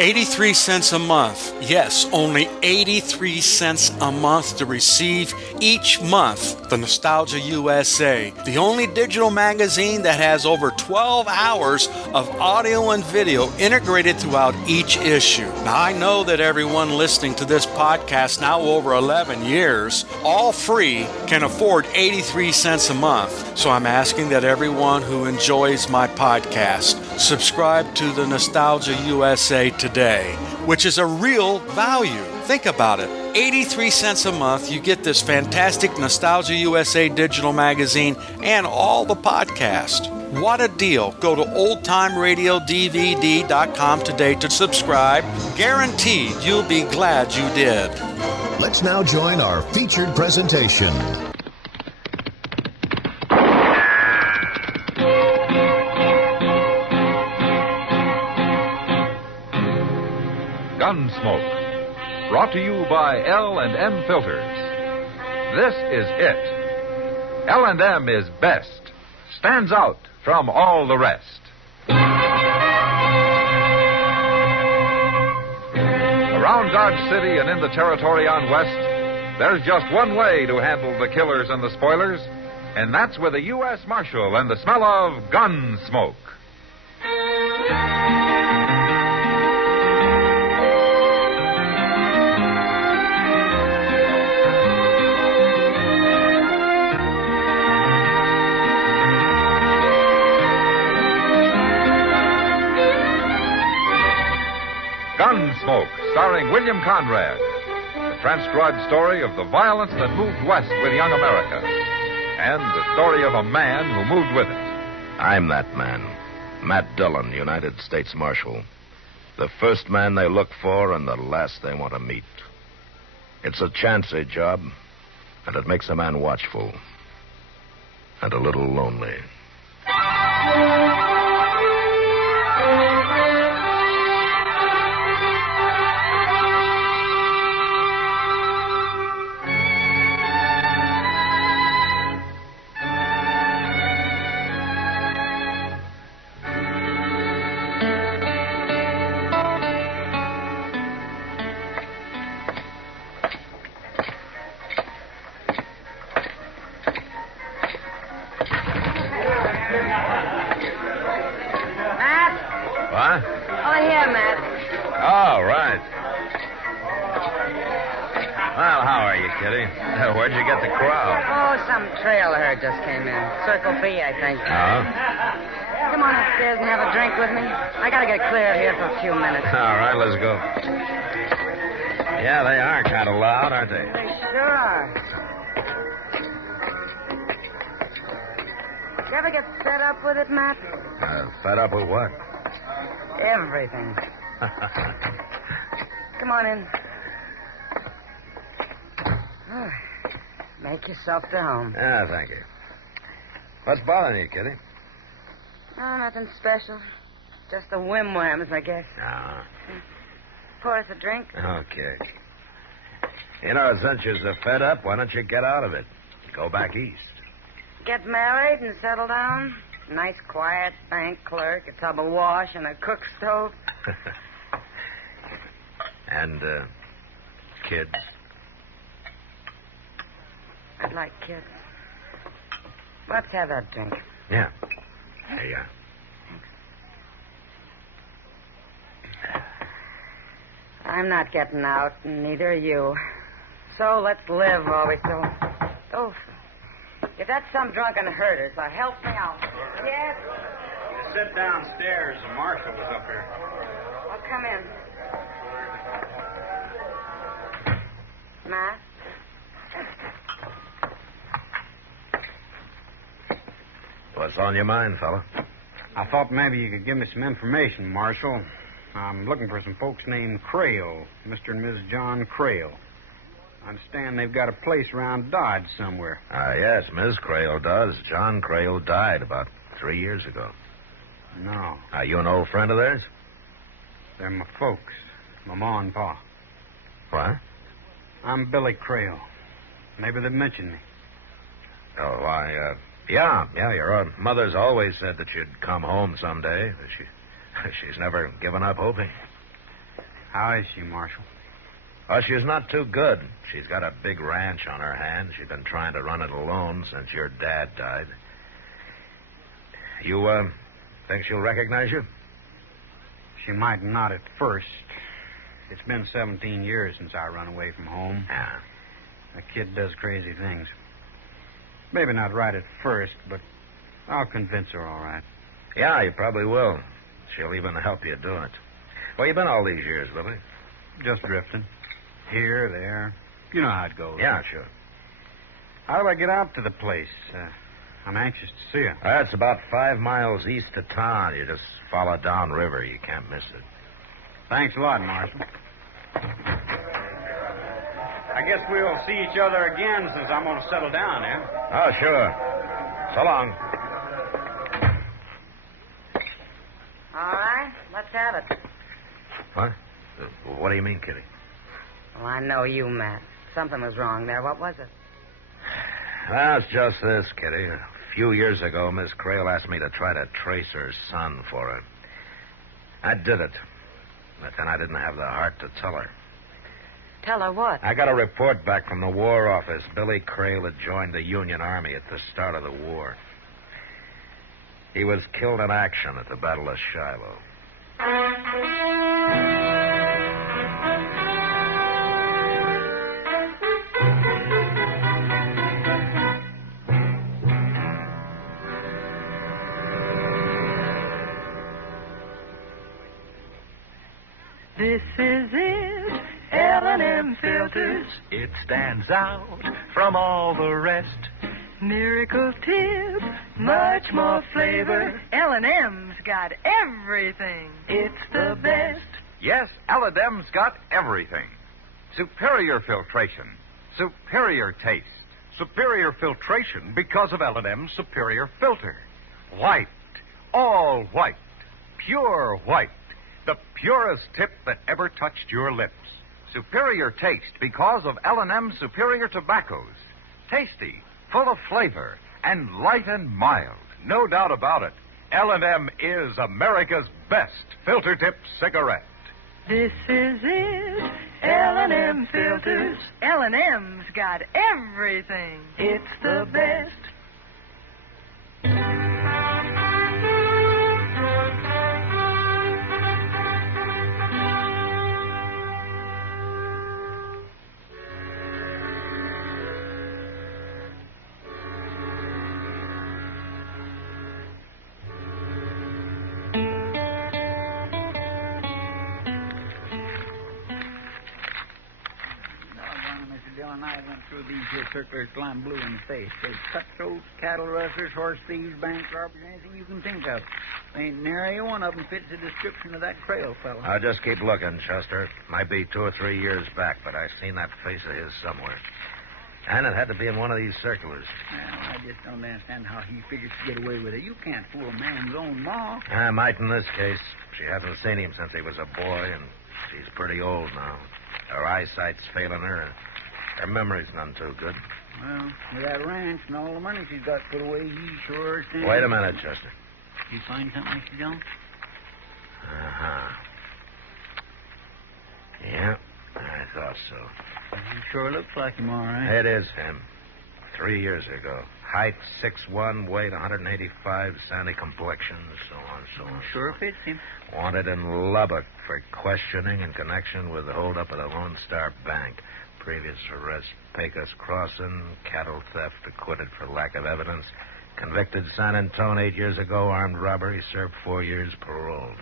83 cents a month. Yes, only 83 cents a month to receive each month the Nostalgia USA, the only digital magazine that has over 12 hours of audio and video integrated throughout each issue. Now, I know that everyone listening to this podcast now over 11 years, all free, can afford 83 cents a month. So I'm asking that everyone who enjoys my podcast subscribe to the Nostalgia USA today, which is a real value. Think about it. 83 cents a month, you get this fantastic Nostalgia USA digital magazine and all the podcast. What a deal. Go to oldtimeradiodvd.com today to subscribe. Guaranteed you'll be glad you did. Let's now join our featured presentation. Gunsmoke, brought to you by L&M Filters. This is it. L&M is best, stands out from all the rest. Around Dodge City and in the territory on West, there's just one way to handle the killers and the spoilers, and that's with a U.S. Marshal and the smell of Gunsmoke. Gunsmoke, starring William Conrad. The transcribed story of the violence that moved west with young America. And the story of a man who moved with it. I'm that man. Matt Dillon, United States Marshal. The first man they look for and the last they want to meet. It's a chancy job, and it makes a man watchful. And a little lonely. Where'd you get the crowd? Oh, some trail herd just came in. Circle B, I think. Oh? Come on upstairs and have a drink with me. I gotta get clear of here for a few minutes. All right, let's go. Yeah, they are kind of loud, aren't they? They sure are. You ever get fed up with it, Matt? Fed up with what? Everything. Come on in. Oh, make yourself to home. Yeah, thank you. What's bothering you, Kitty? Oh, nothing special. Just the whim-whams, I guess. Ah. Pour us a drink. Okay. You know, since you're so fed up, why don't you get out of it? Go back east. Get married and settle down? Nice, quiet bank clerk, a tub of wash, and a cook stove. And, kids. I'd like kids. Let's have that drink. Yeah. There you are. I'm not getting out, and neither are you. So let's live while we still... Oh, if that's some drunken herder, so help me out. Yes? Sit downstairs. The marshal was up here. I'll come in. Matt? What's on your mind, fella? I thought maybe you could give me some information, Marshal. I'm looking for some folks named Crail, Mr. and Mrs. John Crail. I understand they've got a place around Dodge somewhere. Yes, Miss Crail does. John Crail died about 3 years ago. No. You an old friend of theirs? They're my folks. My ma and pa. What? I'm Billy Crail. Maybe they've mentioned me. Oh, yeah, your mother's always said that you'd come home someday. She's never given up hoping. How is she, Marshal? Oh, she's not too good. She's got a big ranch on her hands. She's been trying to run it alone since your dad died. You, think she'll recognize you? She might not at first. It's been 17 years since I run away from home. Yeah. A kid does crazy things. Maybe not right at first, but I'll convince her all right. Yeah, you probably will. She'll even help you do it. Where you been all these years, Lily? Just drifting. Here, there. You know how it goes. Yeah, sure. How do I get out to the place? I'm anxious to see her. It's about 5 miles east of town. You just follow down river. You can't miss it. Thanks a lot, Marshal. I guess we'll see each other again since I'm going to settle down, eh? Oh, sure. So long. All right, let's have it. What? What do you mean, Kitty? Well, I know you, Matt. Something was wrong there. What was it? Well, it's just this, Kitty. A few years ago, Miss Crail asked me to try to trace her son for her. I did it. But then I didn't have the heart to tell her. Tell her what? I got a report back from the War Office. Billy Crail had joined the Union Army at the start of the war. He was killed in action at the Battle of Shiloh. This is it, L&M Filters. It stands out from all the rest. Miracle tip, much more flavor. L&M's got everything. It's the best. Yes, L&M's got everything. Superior filtration, superior taste. Superior filtration because of L&M's superior filter. White, all white, pure white. The purest tip that ever touched your lips. Superior taste because of L&M's superior tobaccos. Tasty, full of flavor, and light and mild. No doubt about it. L&M is America's best filter tip cigarette. This is it, L&M Filters. L&M's got everything. It's the best. I went through these here circulars till I'm blue in the face. There's cutthroats, cattle rustlers, horse thieves, bank robbers, anything you can think of. Ain't nary one of them fits the description of that Crail fellow. I'll just keep looking, Chester. Might be 2 or 3 years back, but I've seen that face of his somewhere. And it had to be in one of these circulars. Well, I just don't understand how he figures to get away with it. You can't fool a man's own ma. I might in this case. She hasn't seen him since he was a boy, and she's pretty old now. Her eyesight's failing her, and her memory's none too good. Well, with that ranch and all the money she's got put away, he sure stands... Wait a minute, Chester. You find something, Mr. Jones? Uh-huh. Yeah, I thought so. He sure looks like him, all right. It is him. 3 years ago. Height 6'1", weight 185, sandy complexion, so on, so on. Sure fits him. Wanted in Lubbock for questioning in connection with the holdup at the Lone Star Bank. Previous arrest, Pecos Crossing, cattle theft, acquitted for lack of evidence. Convicted San Antonio 8 years ago, armed robbery, served 4 years paroled.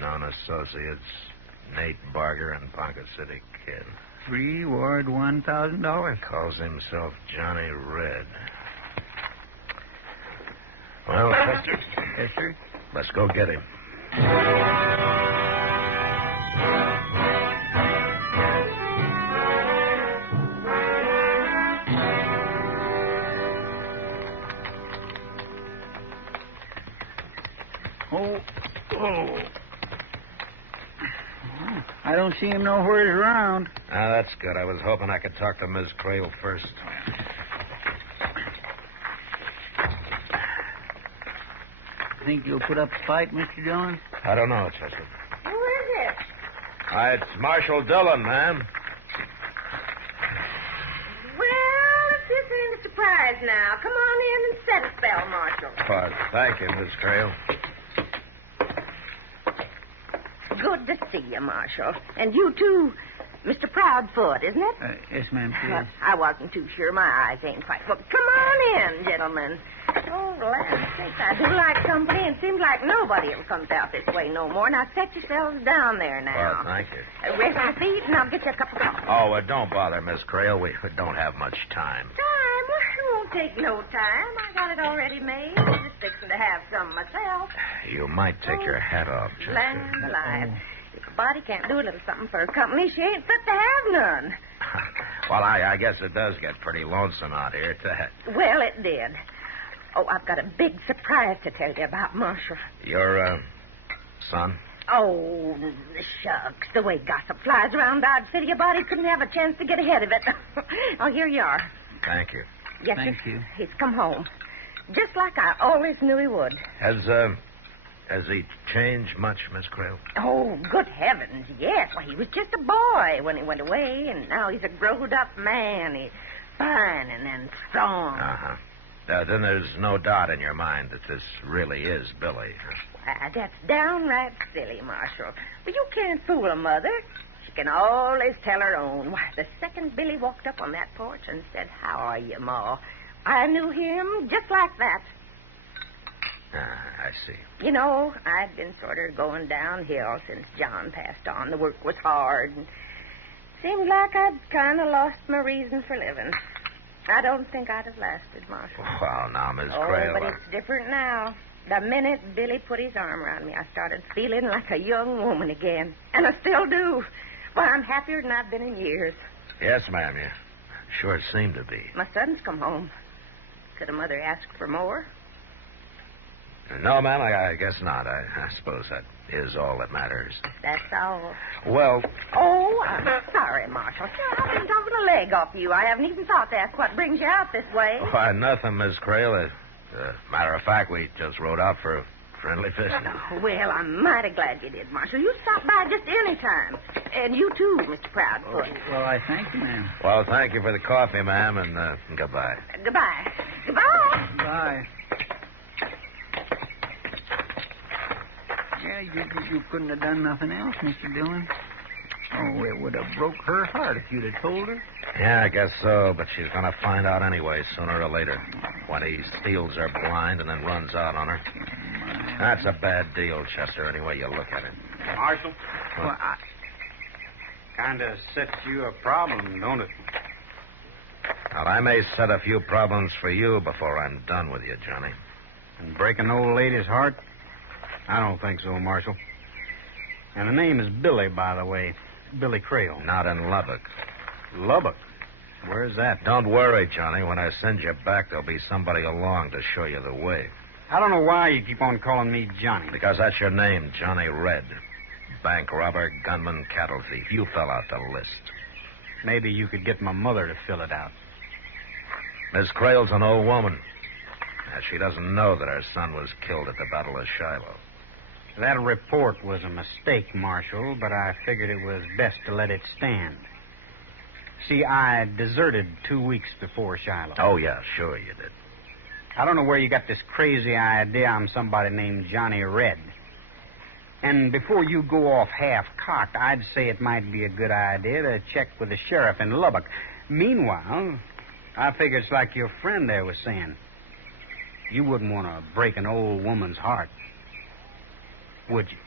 Known associates, Nate Barger and Ponca City Kid. Reward $1,000. Calls himself Johnny Reb. Well, Chester. Yes, sir? Let's go get him. Oh. I don't see him nowhere around. Ah, that's good. I was hoping I could talk to Ms. Crail first. Think you'll put up a fight, Mr. Jones? I don't know, Chester. Who is it? It's Marshal Dillon, ma'am. Well, this ain't a surprise now. Come on in and set a spell, Marshal. Thank you, Miss Creel. Good to see you, Marshal. And you, too. Mr. Proudfoot, isn't it? Yes, ma'am, please. I wasn't too sure. My eyes ain't quite full. Come on in, gentlemen. Oh, land sakes, I do like company, and seems like nobody ever comes out this way no more. Now, set yourselves down there now. Well, thank you. Rest your feet, and I'll get you a cup of coffee. Oh, don't bother, Miss Creel. We don't have much time. Time? It won't take no time. I got it already made. I'm just fixing to have some myself. You might take your hat off, Chester. Land alive. If a body can't do a little something for her company, she ain't fit to have none. Well, I guess it does get pretty lonesome out here. Well, it did. Oh, I've got a big surprise to tell you about, Marshal. Your, son? Oh, shucks. The way gossip flies around Dodge City, a body couldn't have a chance to get ahead of it. Oh, here you are. Thank you. Yes, Thank sir. you. He's come home. Just like I always knew he would. Has he changed much, Miss Creel? Oh, good heavens, yes. Well, he was just a boy when he went away, and now he's a growed-up man. He's fine and strong. Uh-huh. Then there's no doubt in your mind that this really is Billy. Why, that's downright silly, Marshal. But you can't fool a mother. She can always tell her own. Why, the second Billy walked up on that porch and said, "How are you, Ma?" I knew him just like that. I see. You know, I've been sort of going downhill since John passed on. The work was hard, and seemed like I'd kind of lost my reason for living. I don't think I'd have lasted, Marshal. Well, now, Miss Oh, Creel... but it's different now. The minute Billy put his arm around me, I started feeling like a young woman again. And I still do. Well, I'm happier than I've been in years. Yes, ma'am, you sure seem to be. My son's come home. Could a mother ask for more? No, ma'am, I guess not. I suppose that is all that matters. That's all. Well... Oh, I'm sorry, Marshal. Sure, I've been talking a leg off you. I haven't even thought to ask what brings you out this way. Why, nothing, Miss Creel. Matter of fact, we just rode out for a friendly fist. Well, I'm mighty glad you did, Marshal. You stop by just any time. And you too, Mr. Proudfoot. Well, I thank you, ma'am. Well, thank you for the coffee, ma'am, and goodbye. Goodbye. Goodbye. Bye. Yeah, you couldn't have done nothing else, Mr. Dillon. Oh, it would have broke her heart if you'd have told her. Yeah, I guess so, but she's going to find out anyway, sooner or later. When he steals her blind and then runs out on her. That's a bad deal, Chester, any way you look at it. Marshal, Well, kind of sets you a problem, don't it? Now, I may set a few problems for you before I'm done with you, Johnny. And break an old lady's heart? I don't think so, Marshal. And the name is Billy, by the way. Billy Creel. Not in Lubbock. Lubbock? Where's that? Don't worry, Johnny. When I send you back, there'll be somebody along to show you the way. I don't know why you keep on calling me Johnny. Because that's your name, Johnny Reb. Bank robber, gunman, cattle thief. You fell out the list. Maybe you could get my mother to fill it out. Miss Creel's an old woman. She doesn't know that her son was killed at the Battle of Shiloh. That report was a mistake, Marshal, but I figured it was best to let it stand. See, I deserted 2 weeks before Shiloh. Oh, yeah, sure you did. I don't know where you got this crazy idea I'm somebody named Johnny Reb. And before you go off half-cocked, I'd say it might be a good idea to check with the sheriff in Lubbock. Meanwhile, I figure it's like your friend there was saying. You wouldn't want to break an old woman's heart, would you?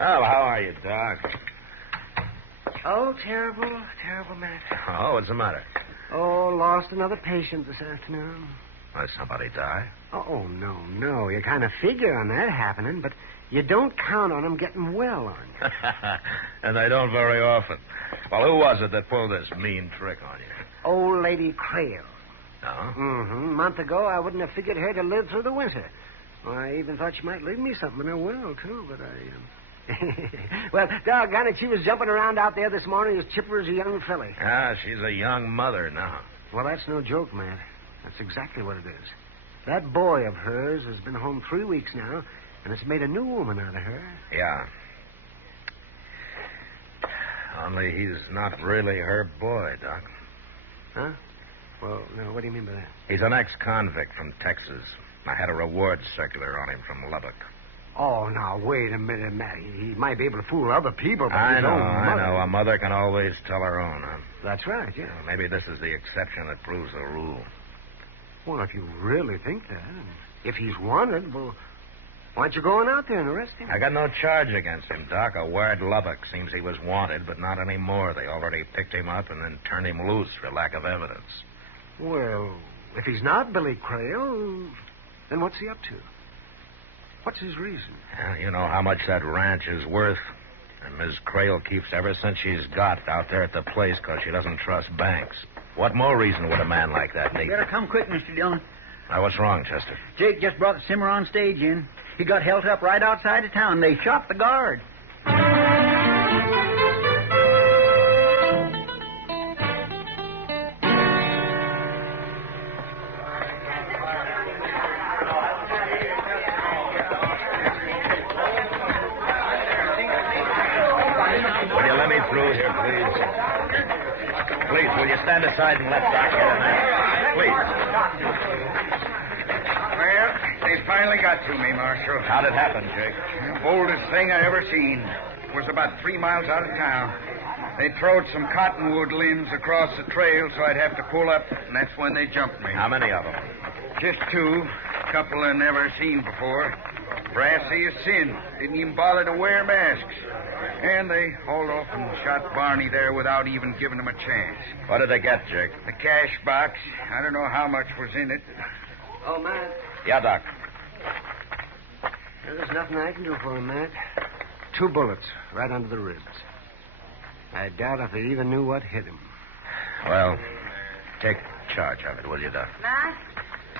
Oh, how are you, Doc? Oh, terrible, terrible, Matt. Oh, what's the matter? Oh, lost another patient this afternoon. Let somebody die. Oh, no. You kind of figure on that happening, but you don't count on them getting well, on you. And they don't very often. Well, who was it that pulled this mean trick on you? Old Lady Creel. No? Mm-hmm. A month ago, I wouldn't have figured her to live through the winter. Well, I even thought she might leave me something in her will, too, but I... Well, doggone it, she was jumping around out there this morning as chipper as a young filly. Ah, she's a young mother now. Well, that's no joke, Matt. That's exactly what it is. That boy of hers has been home 3 weeks now, and it's made a new woman out of her. Yeah. Only he's not really her boy, Doc. Huh? Well, no, what do you mean by that? He's an ex-convict from Texas. I had a reward circular on him from Lubbock. Oh, now, wait a minute, Matt. He might be able to fool other people, but I his own know. mother... A mother can always tell her own, huh? That's right, yeah. Maybe this is the exception that proves the rule. Well, if you really think that, and if he's wanted, well, why don't you go on out there and arrest him? I got no charge against him, Doc. A word Lubbock seems he was wanted, but not anymore. They already picked him up and then turned him loose for lack of evidence. Well, if he's not Billy Creel, then what's he up to? What's his reason? Well, you know how much that ranch is worth. And Ms. Creel keeps ever since she's got out there at the place because she doesn't trust banks. What more reason would a man like that need? You better come quick, Mr. Dillon. Now, what's wrong, Chester? Jake just brought the Cimarron stage in. He got held up right outside of town. They shot the guard. Will you let me through here, please? Please, will you stand aside and let Doc get in there? Please. Well, they finally got to me, Marshal. How'd it happen, Jake? The boldest thing I ever seen. It was about 3 miles out of town. They throwed some cottonwood limbs across the trail, so I'd have to pull up, and that's when they jumped me. How many of them? Just 2. A couple I never seen before. Brassy as sin. Didn't even bother to wear masks. And they hauled off and shot Barney there without even giving him a chance. What did they get, Jake? The cash box. I don't know how much was in it. Oh, Matt. Yeah, Doc. There's nothing I can do for him, Matt. 2 bullets right under the ribs. I doubt if they even knew what hit him. Well, take charge of it, will you, Doc? Matt,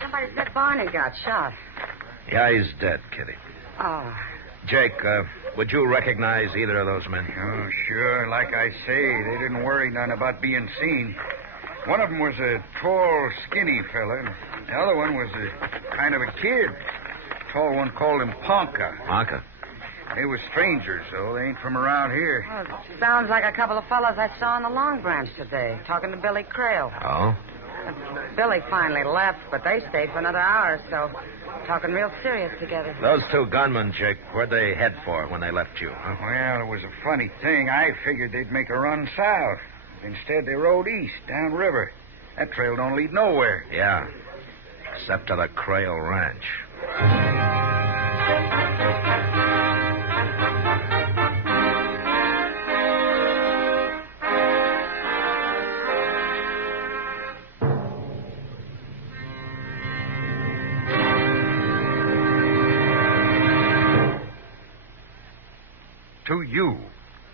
somebody said Barney got shot. Yeah, he's dead, Kitty. Oh. Jake, would you recognize either of those men? Oh, sure. Like I say, they didn't worry none about being seen. One of them was a tall, skinny fella. The other one was a kind of a kid. The tall one called him Ponca. Ponca? They were strangers, though. They ain't from around here. Well, it sounds like a couple of fellows I saw on the Long Branch today, talking to Billy Creel. Oh? Billy finally left, but they stayed for another hour or so, talking real serious together. Those 2 gunmen, Jake, where'd they head for when they left you? Huh? Well, it was a funny thing. I figured they'd make a run south. Instead, they rode east, downriver. That trail don't lead nowhere. Yeah, except to the Creel Ranch. To you,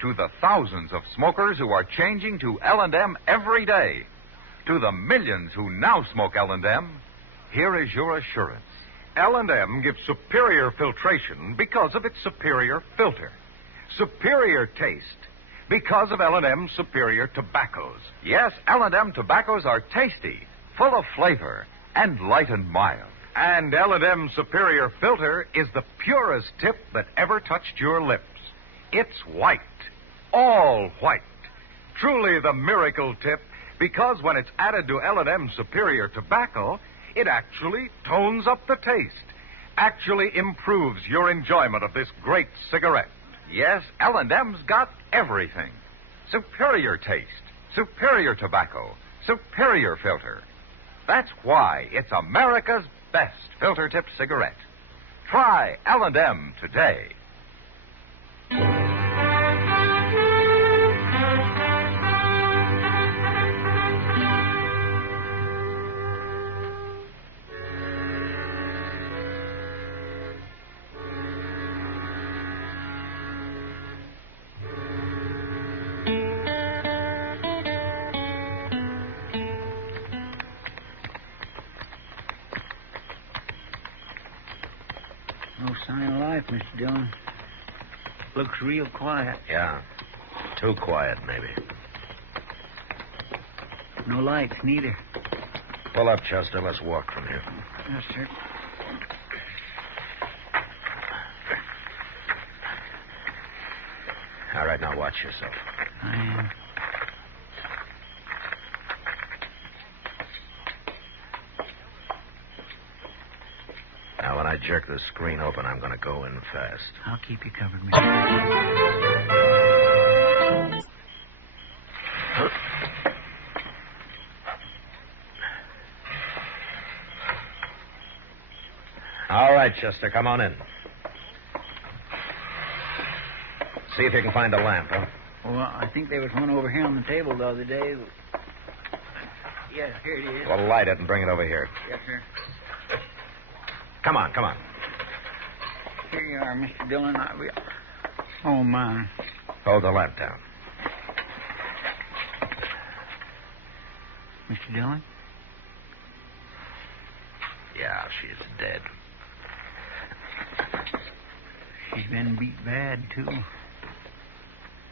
to the thousands of smokers who are changing to L&M every day, to the millions who now smoke L&M, here is your assurance. L&M gives superior filtration because of its superior filter. Superior taste because of L&M superior tobaccos. Yes, L&M tobaccos are tasty, full of flavor, and light and mild. And L&M superior filter is the purest tip that ever touched your lips. It's white, all white. Truly the miracle tip, because when it's added to L&M Superior Tobacco, it actually tones up the taste, actually improves your enjoyment of this great cigarette. Yes, L&M's got everything. Superior taste, superior tobacco, superior filter. That's why it's America's best filter tip cigarette. Try L&M today. Mr. Dillon. Looks real quiet. Yeah. Too quiet, maybe. No lights, neither. Pull up, Chester. Let's walk from here. Yes, sir. All right, now watch yourself. I am. Now, when I jerk the screen open, I'm going to go in fast. I'll keep you covered, Mr. All right, Chester, come on in. See if you can find a lamp, huh? Well, I think there was one over here on the table the other day. Yeah, here it is. Well, light it and bring it over here. Yes, sir. Come on, come on. Here you are, Mr. Dillon. Oh, my. Hold the lamp down. Mr. Dillon? Yeah, she's dead. She's been beat bad, too.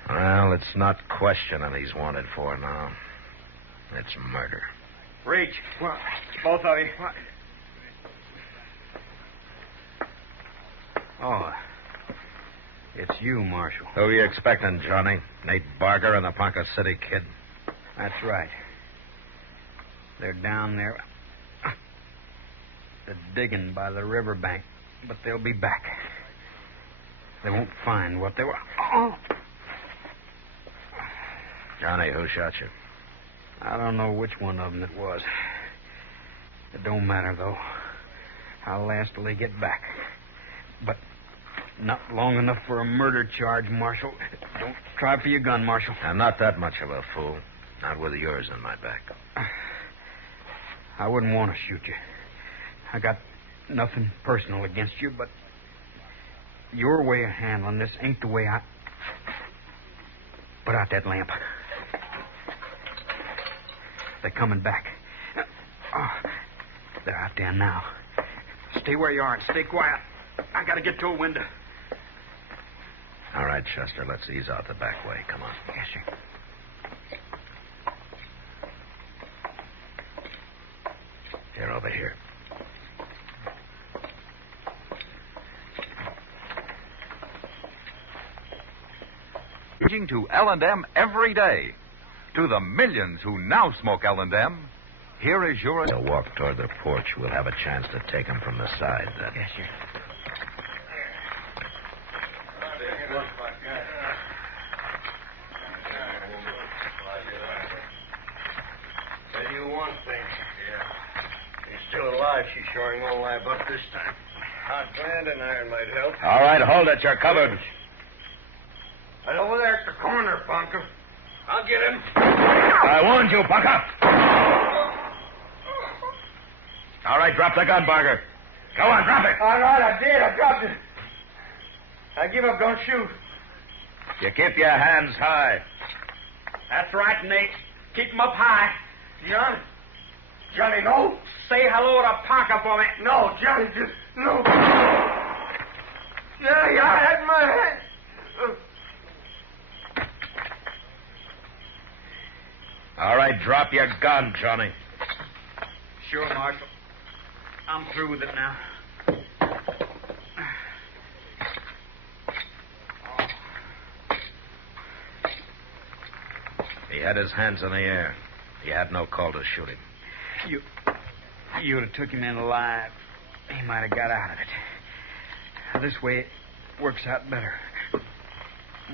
Well, it's not questioning he's wanted for now. It's murder. Reach. What? Both of you. What? Oh, it's you, Marshal. Who are you expecting, Johnny? Nate Barger and the Ponca City Kid? That's right. They're down there. They're digging by the riverbank, but they'll be back. They won't find what they were. Oh. Johnny, who shot you? I don't know which one of them it was. It don't matter, though. I'll last till they get back. But not long enough for a murder charge, Marshal. Don't try for your gun, Marshal. I'm not that much of a fool. Not with yours in my back. I wouldn't want to shoot you. I got nothing personal against you, but your way of handling this ain't the way I... Put out that lamp. They're coming back. Oh, they're out there now. Stay where you are and stay quiet. I gotta get to a window. All right, Chester, let's ease out the back way. Come on. Yes, sir. Here, over here. To L&M every day. To the millions who now smoke L&M, here is your... They'll walk toward the porch. We'll have a chance to take them from the side then. Yes, sir. Tell you one thing. Yeah. She's still alive. She's sure ain't gonna lie about this time. Hot band and iron might help. All right, hold it. You're covered. Right over there at the corner, Ponca. I'll get him. I warned you, Ponca. All right, drop the gun, Barger. Go on, drop it. All right, I did. I dropped it. I give up. Don't shoot. You keep your hands high. That's right, Nate. Keep them up high. Johnny, no. Say hello to Ponca for me. No, Johnny, just no. Yeah, I had my hand. All right, drop your gun, Johnny. Sure, Marshal. I'm through with it now. He had his hands in the air. He had no call to shoot him. You would have took him in alive. He might have got out of it. This way it works out better.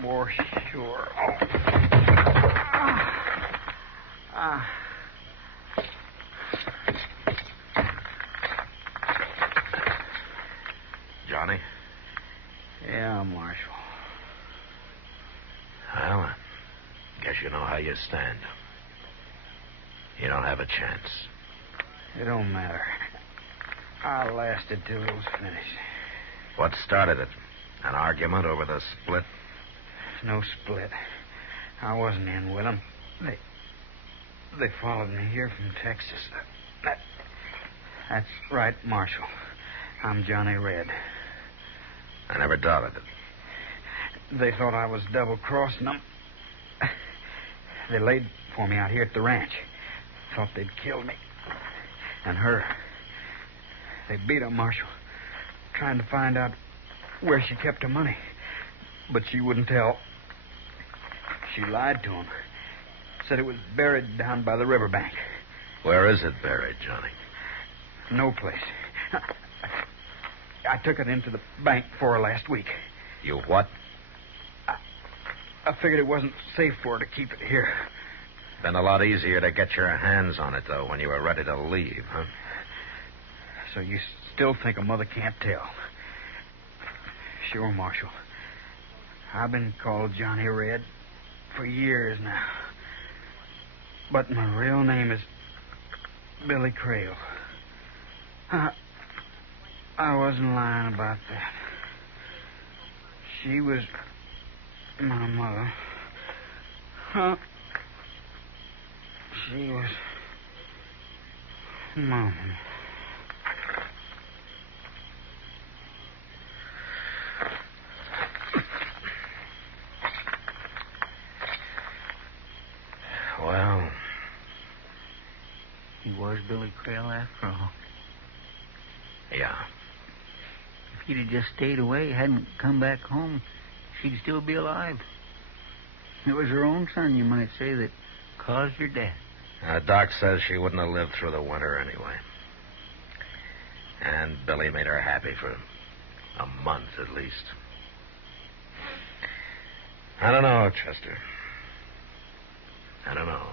More sure. Johnny? Yeah, Marshal. Well, I guess you know how you stand. You don't have a chance. It don't matter. I lasted till it was finished. What started it? An argument over the split? No split. I wasn't in with them. They followed me here from Texas. That's right, Marshal. I'm Johnny Reb. I never doubted it. They thought I was double-crossing them. They laid for me out here at the ranch. Thought they'd kill me. And her. They beat her, Marshal. Trying to find out where she kept her money. But she wouldn't tell. She lied to them. Said it was buried down by the riverbank. Where is it buried, Johnny? No place. I took it into the bank for her last week. You what? I figured it wasn't safe for her to keep it here. Been a lot easier to get your hands on it, though, when you were ready to leave, huh? So you still think a mother can't tell? Sure, Marshal. I've been called Johnny Reb for years now. But my real name is Billy Creel. I wasn't lying about that. She was my mother. She was Mom. Well, He was Billy Creel after all. yeah. If he'd have just stayed away, hadn't come back home, she'd still be alive. It was her own son, you might say, that caused her death. Doc says she wouldn't have lived through the winter anyway. And Billy made her happy for a month at least. I don't know, Chester. I don't know.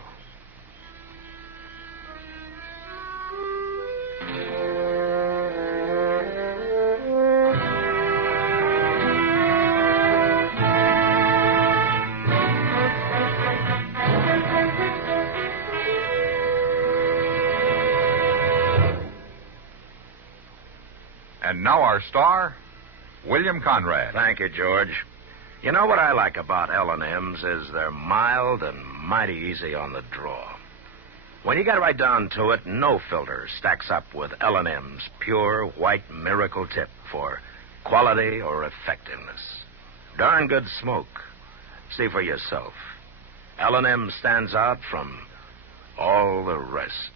And now our star, William Conrad. Thank you, George. You know what I like about L&M's is they're mild and mighty easy on the draw. When you get right down to it, no filter stacks up with L&M's pure white miracle tip for quality or effectiveness. Darn good smoke. See for yourself. L&M stands out from all the rest.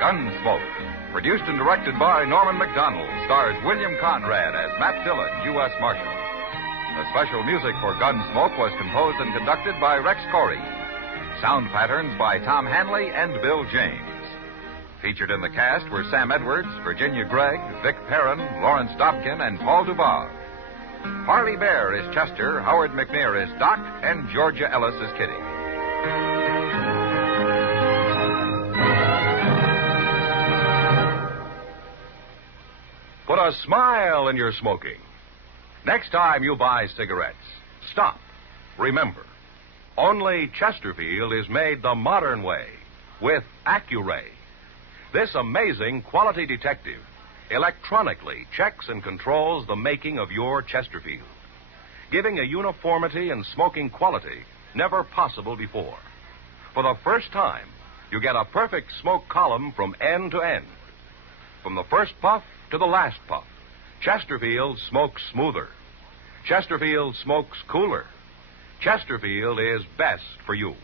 Gunsmoke, produced and directed by Norman McDonald, stars William Conrad as Matt Dillon, U.S. Marshal. The special music for Gunsmoke was composed and conducted by Rex Corey. Sound patterns by Tom Hanley and Bill James. Featured in the cast were Sam Edwards, Virginia Gregg, Vic Perrin, Lawrence Dobkin, and Paul Dubov. Harley Bear is Chester, Howard McNair is Doc, and Georgia Ellis is Kitty. Put a smile in your smoking. Next time you buy cigarettes, stop. Remember, only Chesterfield is made the modern way with Accuray. This amazing quality detective electronically checks and controls the making of your Chesterfield, giving a uniformity in smoking quality never possible before. For the first time, you get a perfect smoke column from end to end. From the first puff to the last puff, Chesterfield smokes smoother. Chesterfield smokes cooler. Chesterfield is best for you.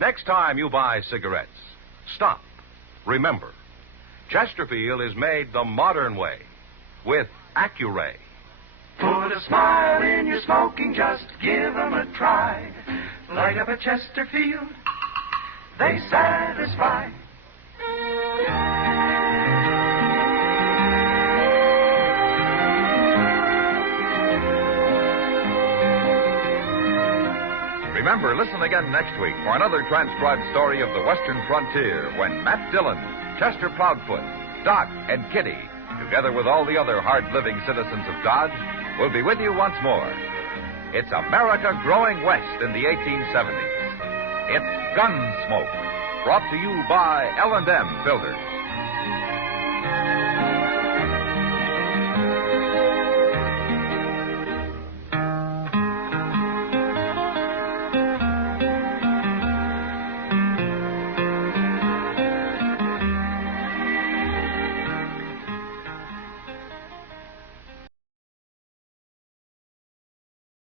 Next time you buy cigarettes, stop. Remember, Chesterfield is made the modern way with Accuray. Put a smile in your smoking, just give them a try. Light up a Chesterfield, they satisfy. Remember, listen again next week for another transcribed story of the Western frontier when Matt Dillon, Chester Proudfoot, Doc, and Kitty, together with all the other hard-living citizens of Dodge, will be with you once more. It's America growing west in the 1870s. It's Gunsmoke. Brought to you by L&M Filters.